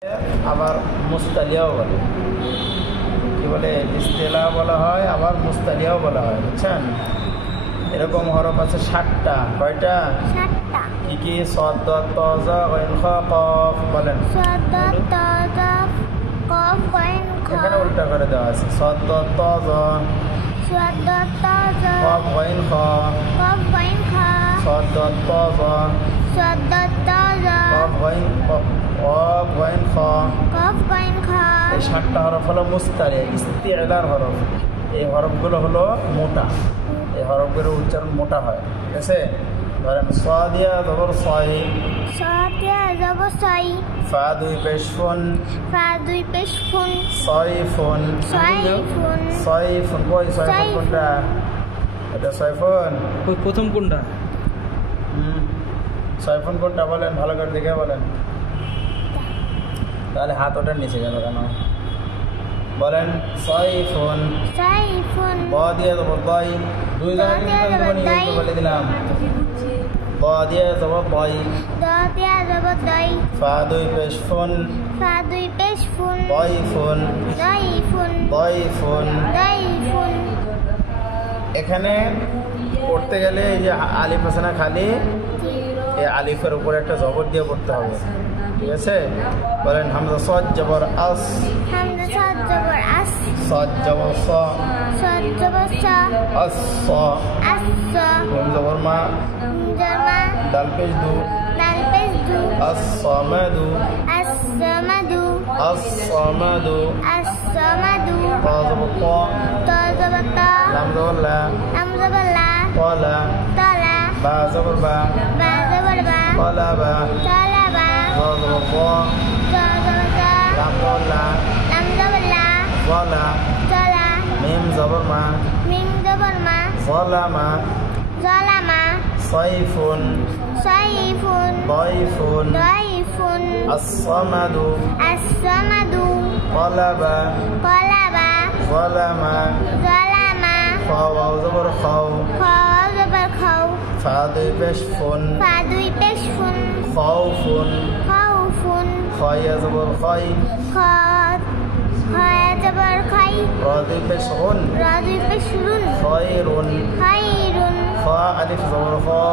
আবার মুস্তালিয়াও বলে, কি বলে, ইস্তেলা বলা হয়, আবার মুস্তালিয়াও বলা হয়, বুঝছেন? এরকম হরফ আছে 60টা। কয়টা? 7টা। কি কি? সদ, ত, জ, গইন, খ, কফ। বলেন। সদ, ত, জ, কফ, গইন, খ। এখানে উল্টা করে দেওয়া আছে। সদ, ত, জ, সদ, ত, জ, কফ, গইন, খ। কফ, গইন, খ। সদ, ত, জ, সদ, ত, জ, কফ, গইন, খ। কফ, গইন, খ। এই 60টা হরফ হলো মুস্তালি, ইস্তিলার হরফ। এই হরফগুলো হলো মোটা, এই হরফগুলোর উচ্চারণ মোটা হয়, ঠিক আছে? ধরেন সাদিয়া জবর সাই, সাদিয়া জবর সাই, ফা দুই পেশ ফুন, ফা দুই পেশ ফুন, সাইফুন, সাইফুন, সাইফুন। কই সাইফুন কোনটা? এটা সাইফুন। ওই প্রথম কোনটা? সাইফুন কোনটা বলেন, ভালো করে দেখে বলেন। তাহলে হাত ওটার নিচে গেল কেন? বলেন সাইফুন। সাইফুন, ব দিয়ে জবর দাই, দুই জায়গায় বলে দিলাম। ব দিয়ে জবর দাই, দাদিয়া জবর দাই, ফা দুই পেশ ফুন, ফা দুই পেশ ফুন, দাইফুন, দাইফুন, দাইফুন। দাইফুন। এখানে পড়তে গেলে এই যে আলিফ আছে না খালি, এই আলিফের উপরে একটা জবর দিয়ে পড়তে হবে, ঠিক আছে? বলেন হামজা সদ জবর আস, হামজা সাদ জবর আস, সদ জবর স, সাদ জবর সা, আস স। আস সা, মিম জবর মা, জামা, দাল পেশ দু, দাল পেশ দু, আস সামাদু, আস সামাদু, আস সামাদু। আস সামাদু, তা জবর তা, তা জবর তা, লাম জবর লা, লাম জবর লা, তালা, তালা, বা জবর বা, বা জবর বা, তালা বা, তালা বা, তা জবর তা, তা জবর তা, লাম জবর লা, লাম জবর লা, তালা, তালা, মিম জবর মা, মিম জবর মা, জালামা, জালামা, Saifun, Saifun, দাইফুন, দাইফুন, as-samadu, as-samadu, talaba, qalaba, zalama, zalama, fa waw জবর খাও, kha জবর খাও, ফা দুই পেশ ফুন, ফা দুই পেশ ফুন, খাউফুন, খাউফুন, খায়া জবর খাই, খা খায়া জবর খাই, রা দুই পেশ গুন, রা দুই পেশ রুন, খায়রুন, খাইরুন, ফা আলিফ জবর খা,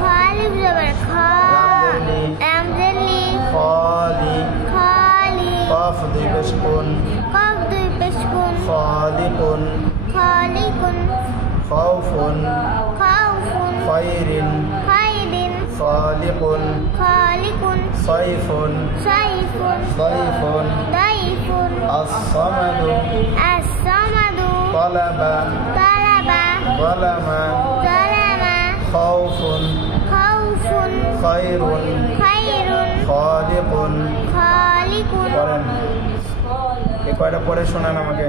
খা আলিফ জবর খা, লাম জেরলি, খালি, খালি, কাফ দুই পেশ কুন, কফ দুই পেশ কুন, খালিকুন, খালিকুন, খাউফুন, খাউফুন, খায়রিন, খাইরিন, খালিকুন, খালিকুন, Saifun, Saifun, দাইফুন, দাইফুন, as-samadu, as-samadu, talaba, তালাবা, zalama, জালামা, খাউফুন, খাউফুন, Khairun, Khairun, খালিকুন। খালিকুন। পড়েন, এই কয়টা পড়ে শোনান আমাকে।